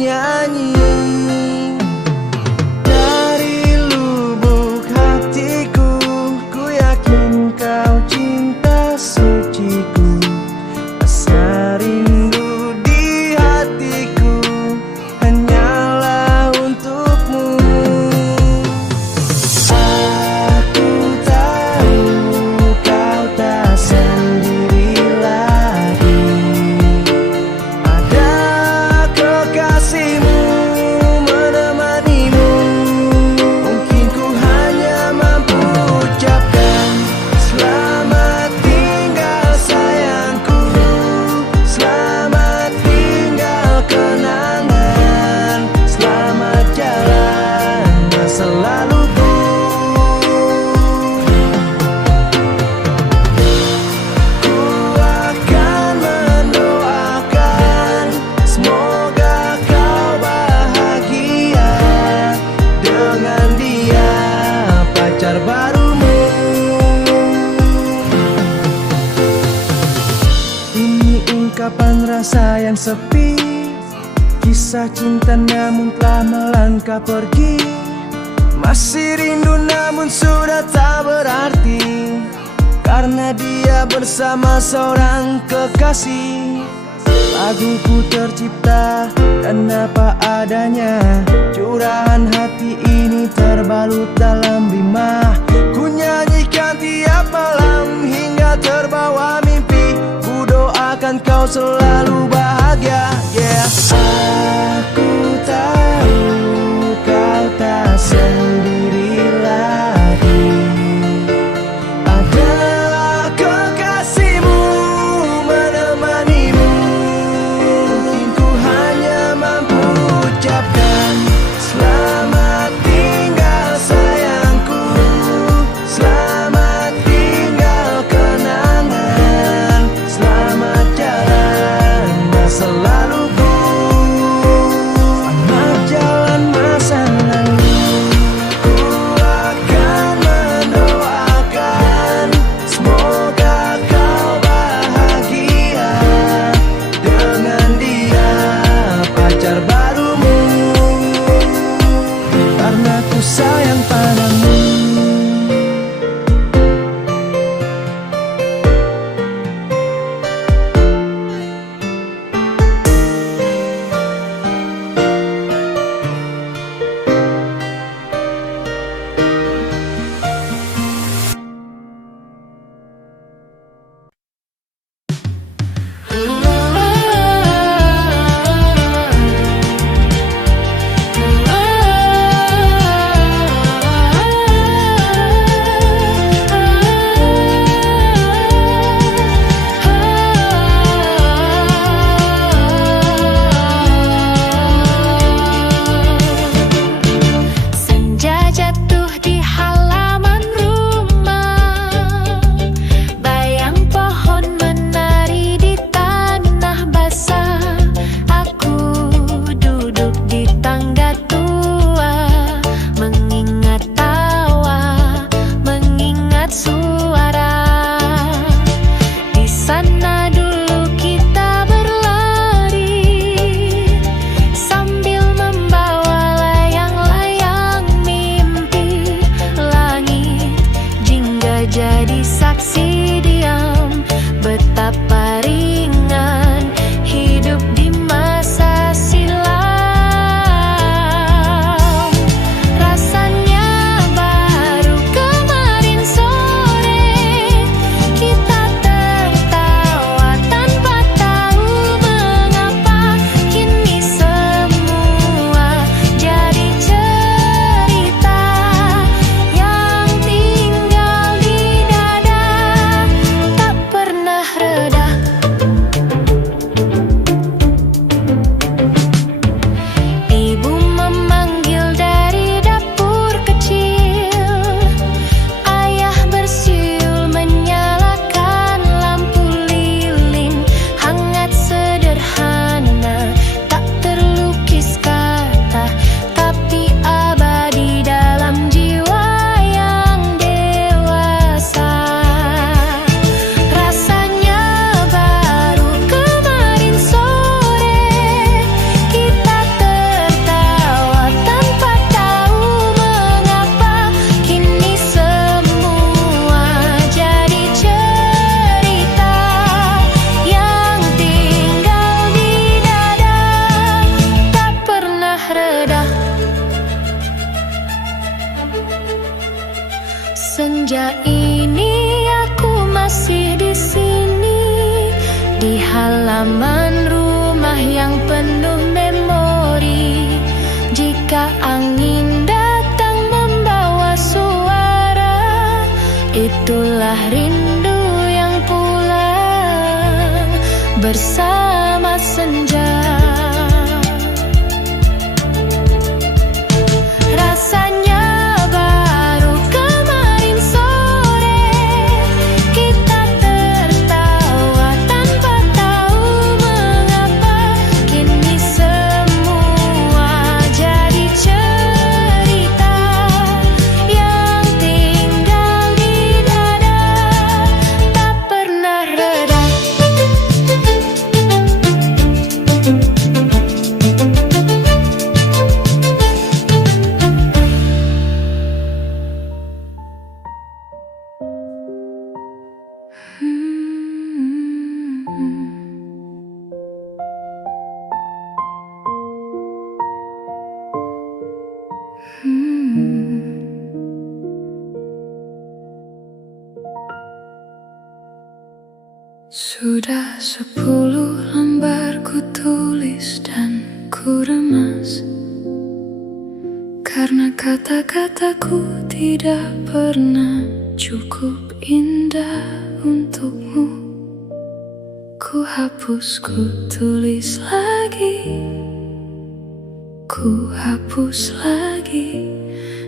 nyanyi. Dari lubuk hatiku, ku yakin kau cinta suciku. Rasa rindu di hatiku hanyalah untukmu. Aku tahu kau tak sendiri lagi. Ada kekasihmu menemanimu. Mungkin ku hanya mampu ucapkan selamat tinggal sayangku. Selamat tinggal kenangan. Selamat jalan masa laluku. Ku akan mendoakan semoga kau bahagia dengan dia, pacar barumu. Ini ungkapan rasa yang sepi, kisah cinta namun telah melangkah pergi. Masih rindu namun sudah tak berarti, karena dia bersama seorang kekasih. Laguku tercipta dan apa adanya, curahan hati ini terbalut dalam rimah. Ku nyanyikan tiap malam hingga terbawa mimpi. Ku doakan kau selalu bahagia, yeah. Aku tahu kau tak sendiri lagi. Ada kekasihmu menemanimu. Mungkin ku hanya mampu ucapkan selamat tinggal sayangku. Selamat tinggal kenangan. Selamat jalan masa laluku. senja ini aku masih di sini, di halaman rumah yang penuh memori. Jika angin datang membawa suara, itulah rindu yang pulang bersama senja. Sudah 10 lembar ku tulis dan ku remas, karena kata-kataku tidak pernah cukup indah untukmu. Ku hapus, ku tulis lagi, ku hapus lagi,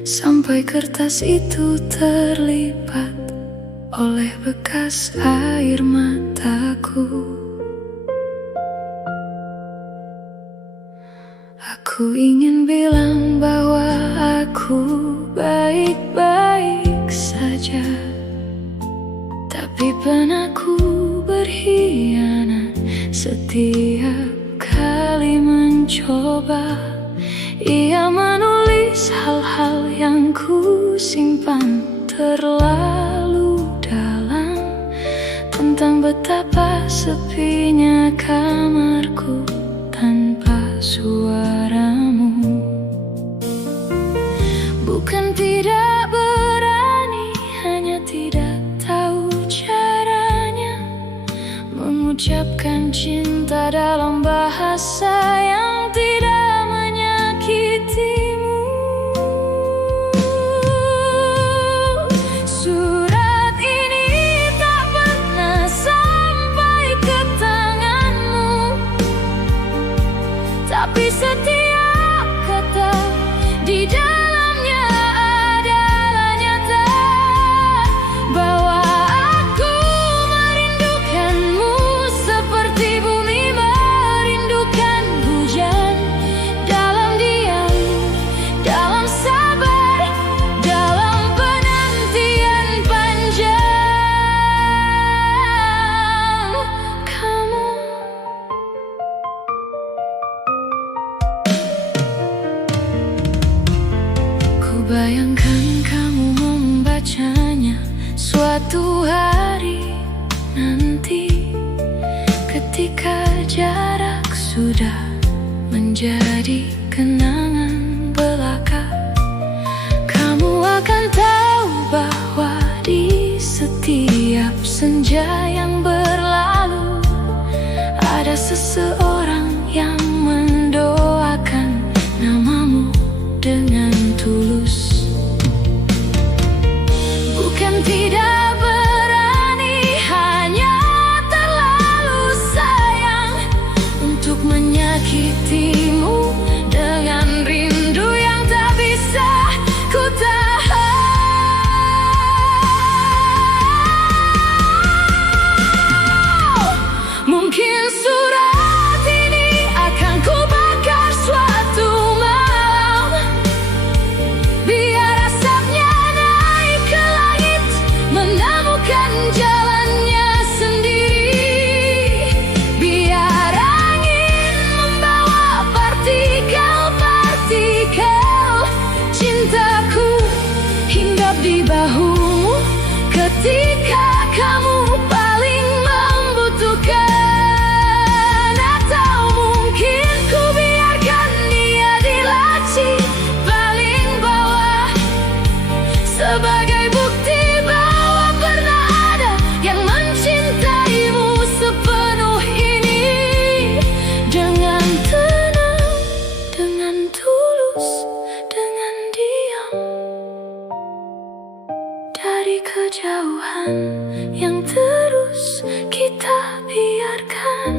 sampai kertas itu terlipat oleh bekas air mataku. Aku ingin bilang bahwa aku baik-baik saja, tapi benakku berkhianat setiap kali mencoba. Ia menulis hal-hal yang ku simpan terlalu dalam, tentang betapa sepinya kamarku tanpa suaramu. Bukan tidak berani, hanya tidak tahu caranya mengucapkan cinta dalam bahasa yang tidak menyakitimu. Surat ini tak pernah sampai ke tanganmu, tapi setiap kata di dalamnya adalah nyata, bahwa aku merindukanmu seperti bumi merindukan hujan. Dalam diam, dalam sabar, dalam penantian panjang, kamu. Ku bayangkan kamu membacanya suatu hari nanti, ketika jarak sudah menjadi kenangan belaka. Kamu akan tahu bahwa di setiap senja yang berlalu ada seseorang yang mendoakan namamu dengan tulus. Bukan tidak berani, hanya terlalu sayang untuk menyakitimu dengan rindu yang tak bisa ku tahan. Mungkin surat ini akan ku bakar suatu malam, biar asapnya naik ke langit, menemukan jalannya sendiri. Biar angin membawa partikel-partikel cintaku hinggap di bahumu ketika kamu paling membutuhkan. Atau mungkin ku biarkan dia di laci paling bawah sebagai bukti kenangan yang terus kita biarkan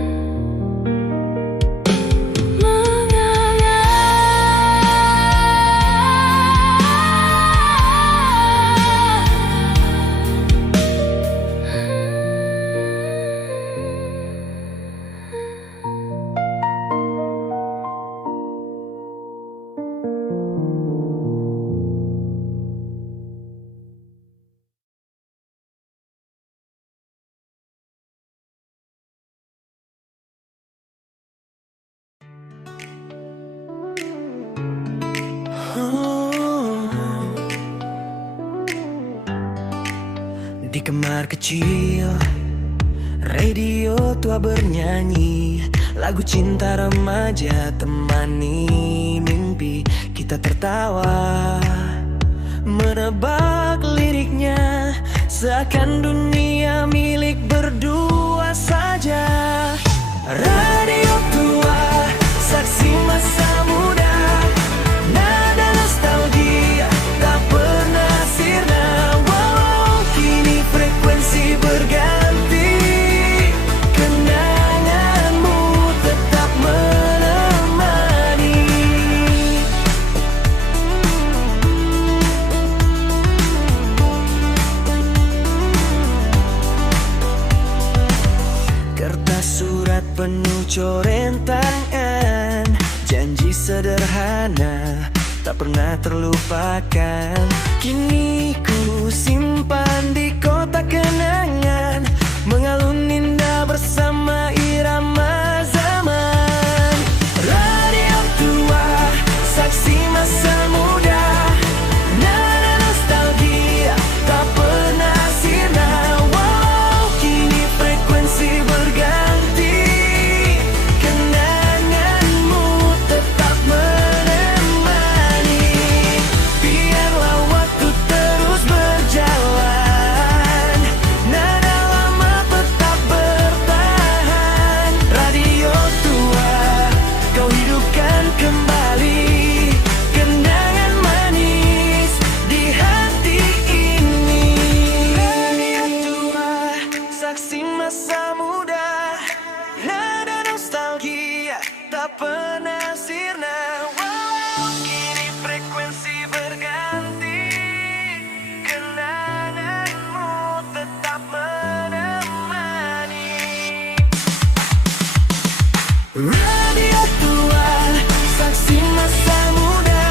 Di kamar kecil, radio tua bernyanyi lagu cinta remaja temani mimpi. Kita tertawa menebak liriknya, seakan dunia milik berdua saja. Radio tua, saksi masa muda, nada nostalgia tak pernah sirna. Walau kini frekuensi berganti, kenanganmu tetap menemani. Kertas surat penuh coret tangan, janji sederhana tak pernah terlupakan. Kini ku simpan di kotak kenangan, mengalun indah bersama irama zaman. Radio tua, saksi masa muda, nada nostalgia tak pernah sirna. Walau kini frekuensi berganti, kenanganmu tetap menemani. Biarlah waktu terus berjalan, nada lama tetap bertahan. Radio tua, kau hidupkan kembali kenangan manis di hati ini. Radio tua, saksi masa muda, nada nostalgia tak pernah sirna. Walau kini frekuensi berganti, kenanganmu tetap menemani. Radio tua, saksi masa muda,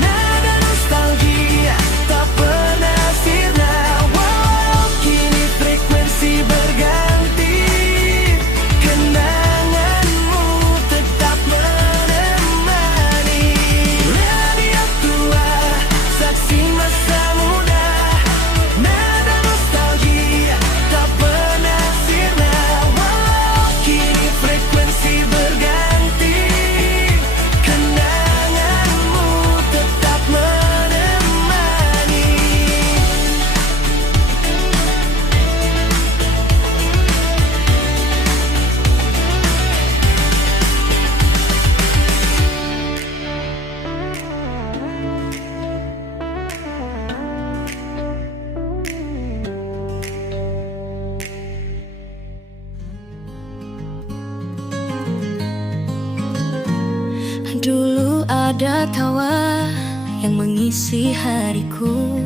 nada nostalgia tak pernah sirna. Walau kini frekuensi berganti, kenanganmu tetap menemani. Radio tua, saksi masa muda, nada nostalgia tak pernah sirna. Walau kini frekuensi berganti, kenanganmu tetap menemani. Dulu ada tawa yang mengisi hariku,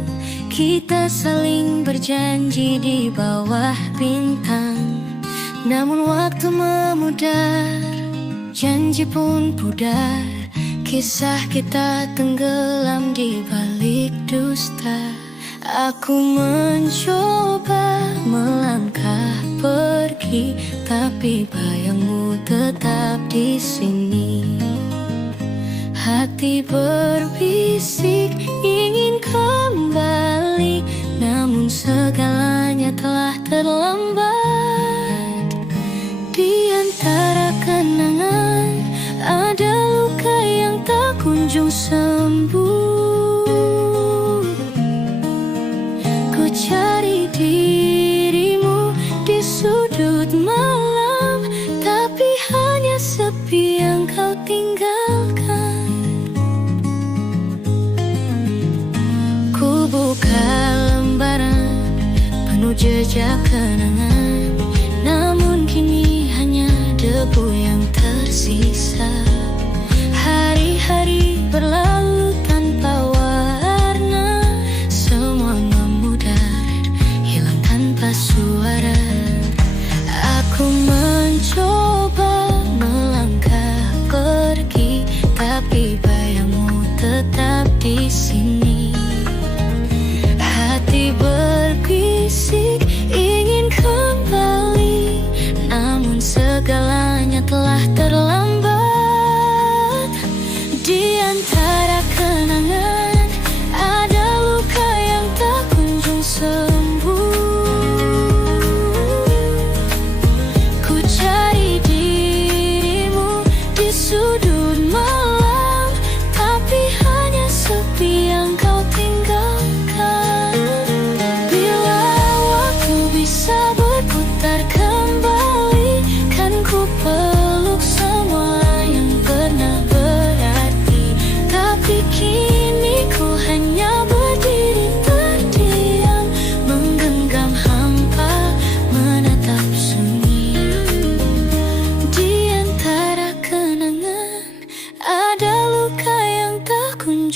kita saling berjanji di bawah bintang. Namun waktu memudar, janji pun pudar, kisah kita tenggelam di balik dusta. Aku mencoba melangkah pergi, tapi bayangmu tetap di sini. Hati berbisik ingin kembali, namun segalanya telah terlambat. Di antara kenangan ada luka yang tak kunjung sembuh. Ku cari dirimu di sudut malam, tapi hanya sepi yang kau tinggalkan. Ku buka lembaran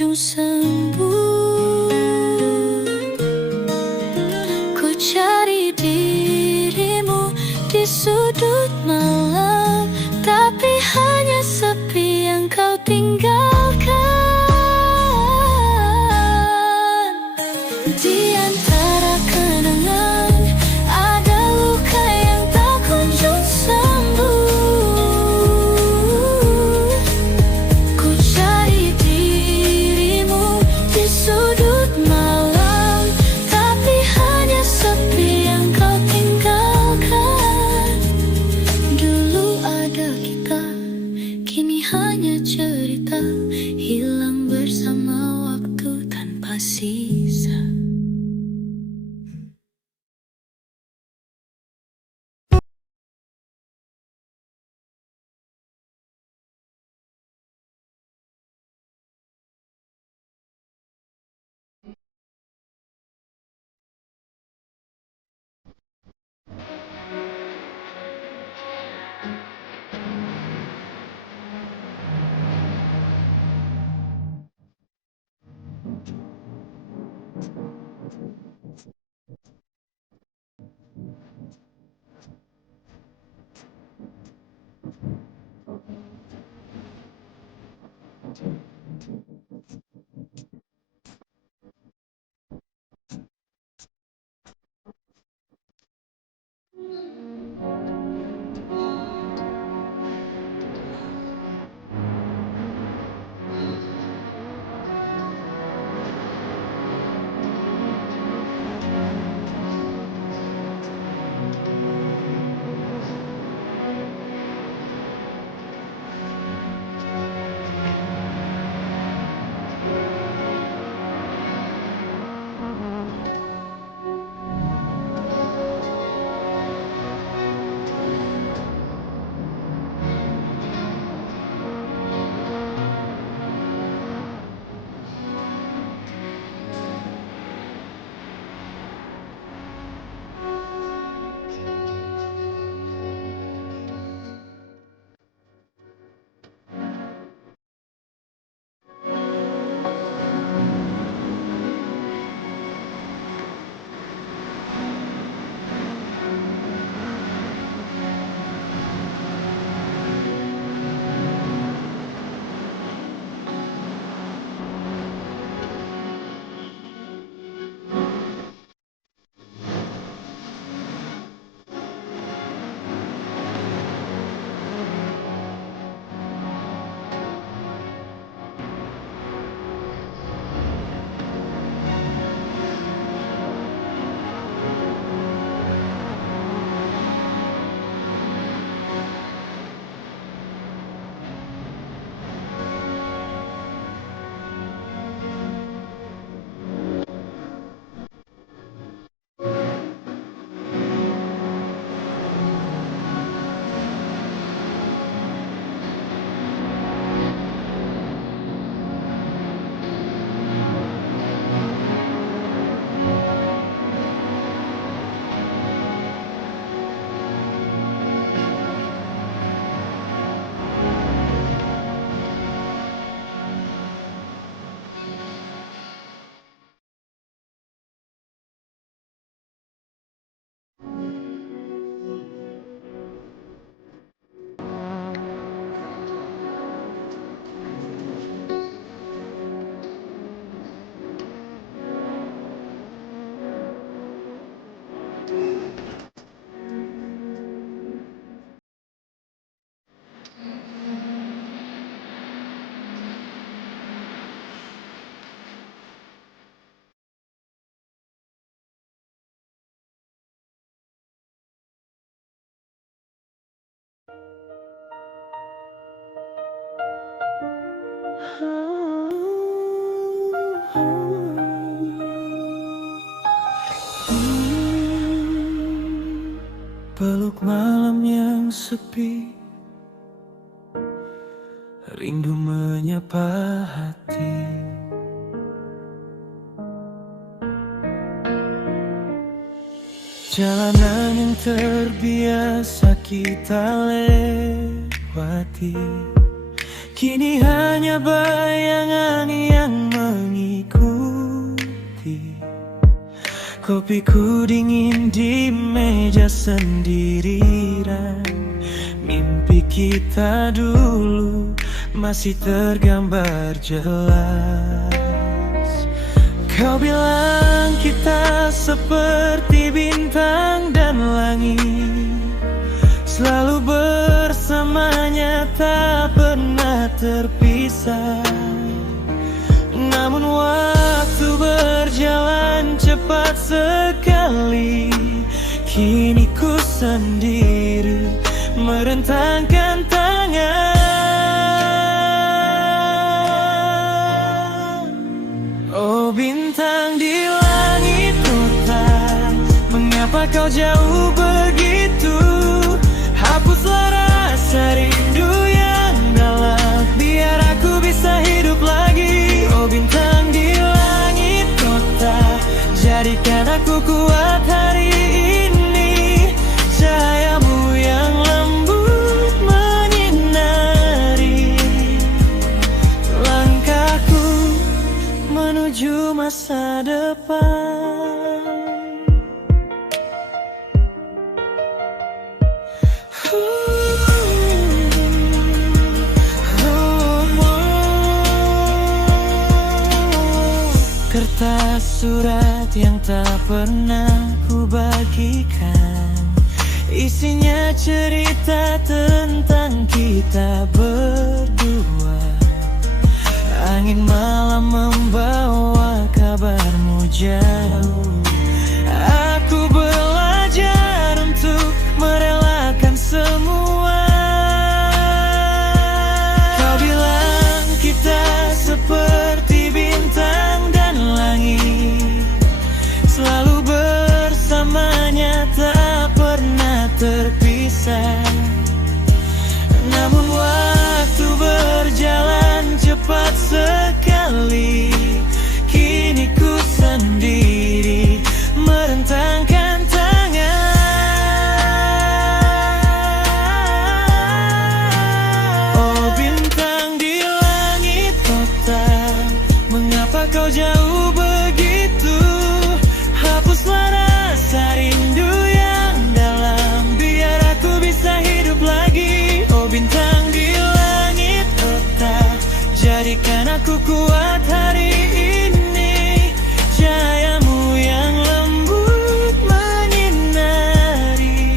kunjung sembuh. Ku cari dirimu di sudut malam, tapi hanya sepi yang kau tinggalkan. Di antara kenangan ada luka yang tak kunjung sembuh. Ku cari dirimu di sudut malam, tapi hanya sepi yang kau tinggalkan. Dulu ada kita, kini hanya cerita, hilang bersama waktu tanpa sisa. Peluk malam yang sepi, rindu menyapa hati. Jalanan yang terbiasa kita lewati, Kini hanya bayangan yang mengikuti. Kopiku dingin di meja sendirian. Mimpi kita dulu masih tergambar jelas. Kau bilang kita seperti bintang dan langit, selalu bersamanya tak pernah terpisah. Namun waktu berjalan cepat sekali. Kini ku sendiri merentangkan tangan. Oh bintang di langit kota, mengapa kau jauh begitu? Hapuslah rasa rindu yang dalam, biar aku bisa hidup lagi. Oh bintang di langit kota, jadikan aku kuat hari ini. Cahayamu yang lembut menyinari langkahku menuju masa depan. Kertas surat yang tak pernah ku bagikan, isinya cerita tentang kita berdua. Angin malam membawa kabarmu jauh. Aku belajar untuk merelakan semua. Kau bilang kita seperti bintang dan langit, selalu bersamanya tak pernah terpisah. Namun waktu berjalan cepat sekali. Kini ku sendiri merentangkan tangan. Oh bintang di langit kota, mengapa kau jauh begitu? Hapuslah rasa rindu yang dalam, biar aku bisa hidup lagi. Oh bintang di langit kota, jadikan aku kuat hari ini. Cahayamu yang lembut menyinari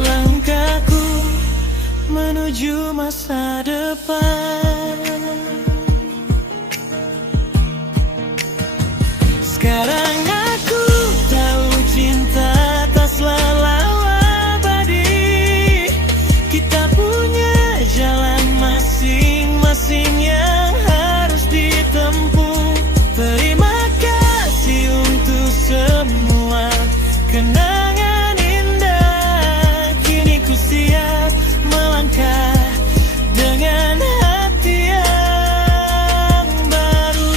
langkahku menuju masa depan. Sekarang aku tahu cinta tak selalu abadi. Kita punya jalan masing-masing yang harus ditempuh. Terima kasih untuk semua kenangan indah. Kini ku siap melangkah dengan hati yang baru.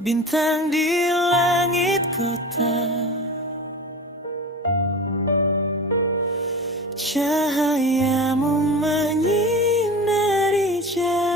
Bintang di langit kota, cahayamu menyinari jalanku.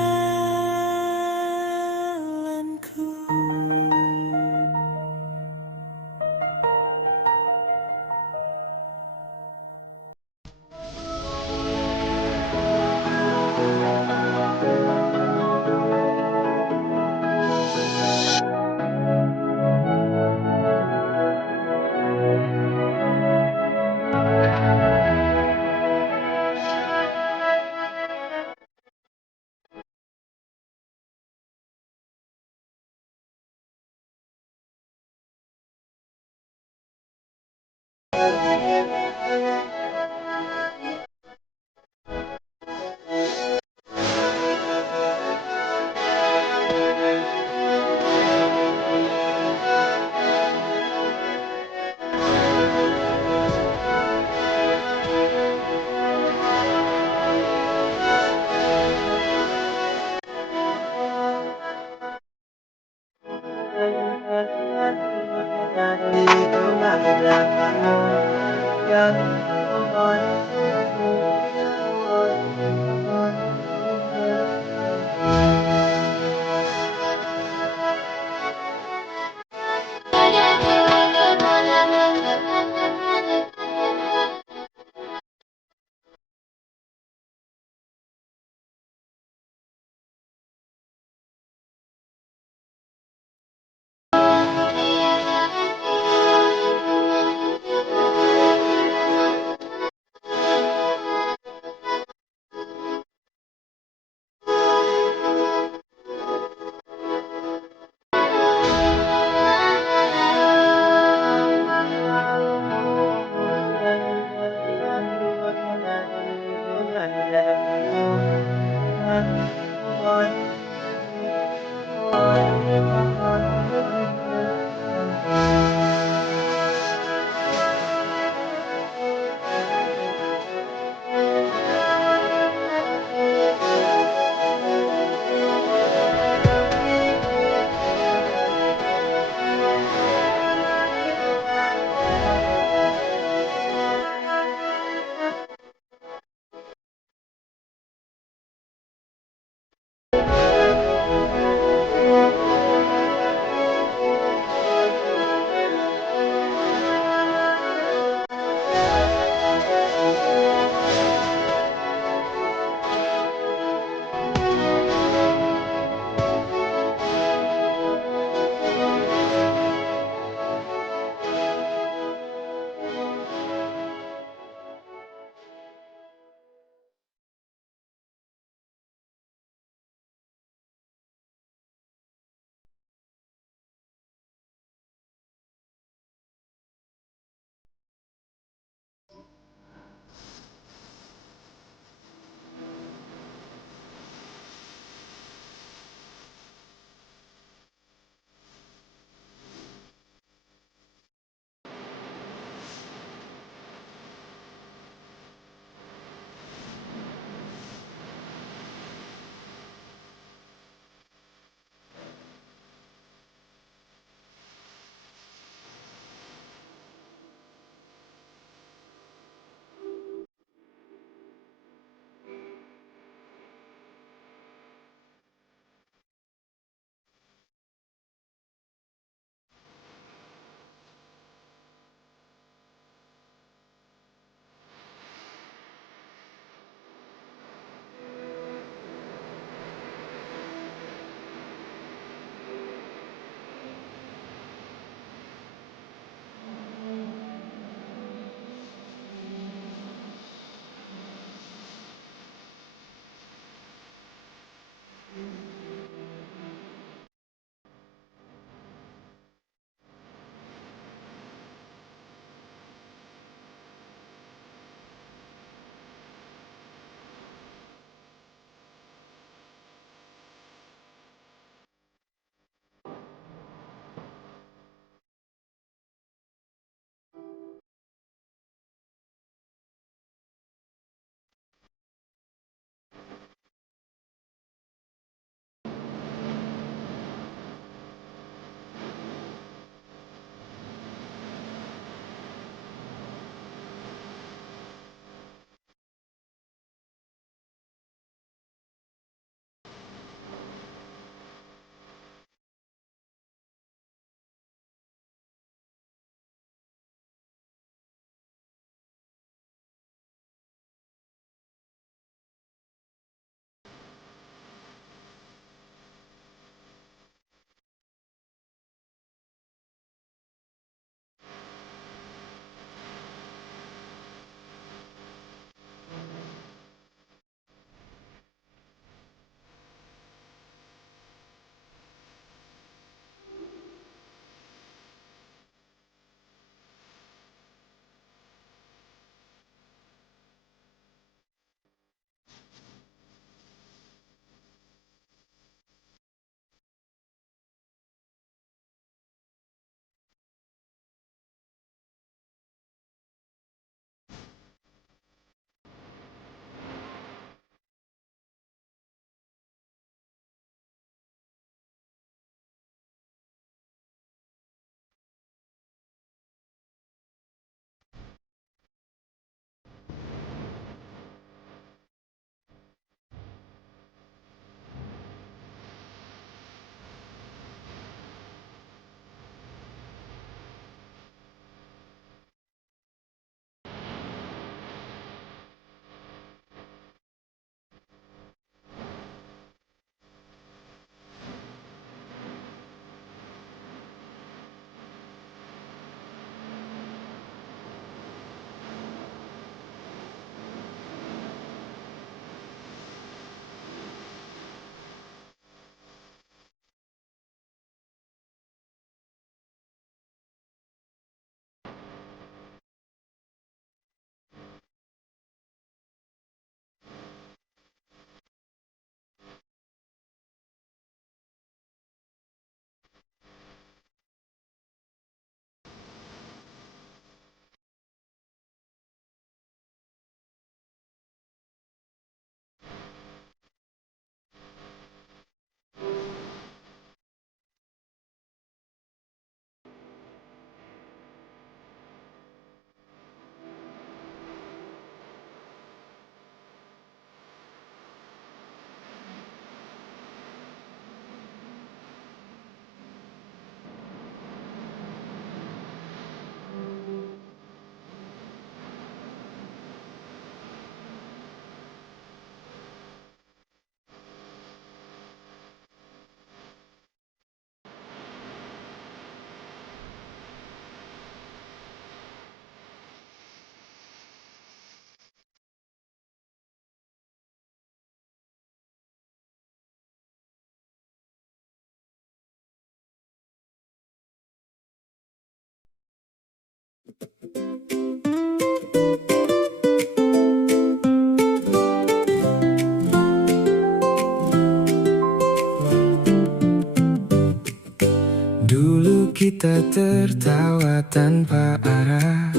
Dulu kita tertawa tanpa arah,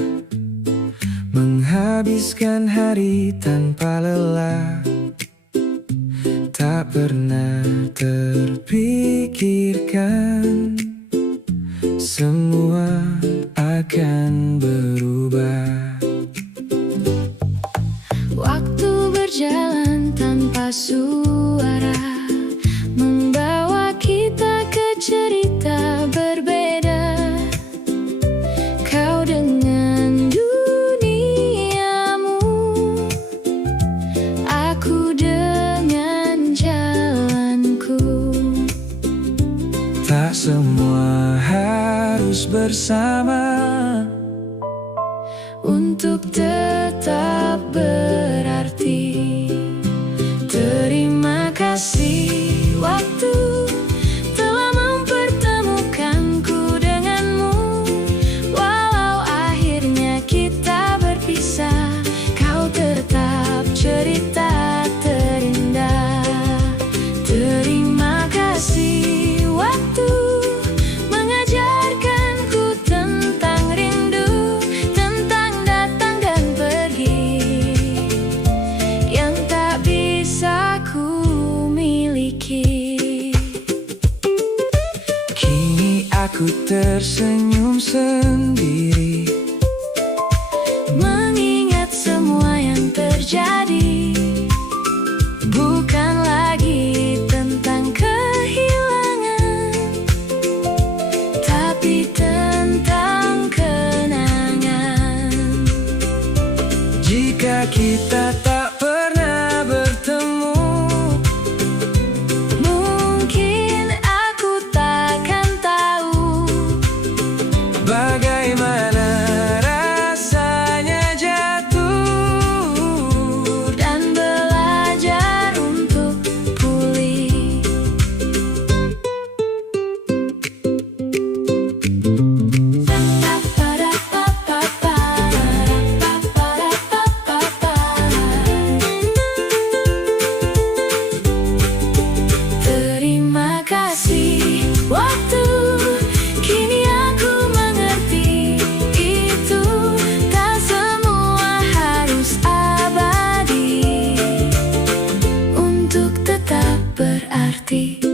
menghabiskan hari tanpa lelah. Tak pernah terpikirkan semua akan berubah. Waktu berjalan tanpa suara, membawa kita ke cerita berbeda. Kau dengan duniamu, aku dengan jalanku. Tak semua harus bersama Untuk tetap berarti. Terima kasih waktu telah mempertemukanku denganmu. Walau akhirnya kita berpisah, kau tetap cerita terindah. Terima kasih waktu mengajarkanku tentang rindu, tentang datang dan pergi yang tak bisa ku miliki. Kini aku tersenyum sendiri, Mengingat semua yang terjadi, bukan lagi tentang kehilangan, tapi tentang kenangan. jika kita tak pernah bertemu. Mungkin aku takkan tahu Bagaimana rasanya jatuh dan belajar untuk pulih. Terima kasih waktu, kini aku mengerti itu. Tak semua harus abadi untuk tetap berarti.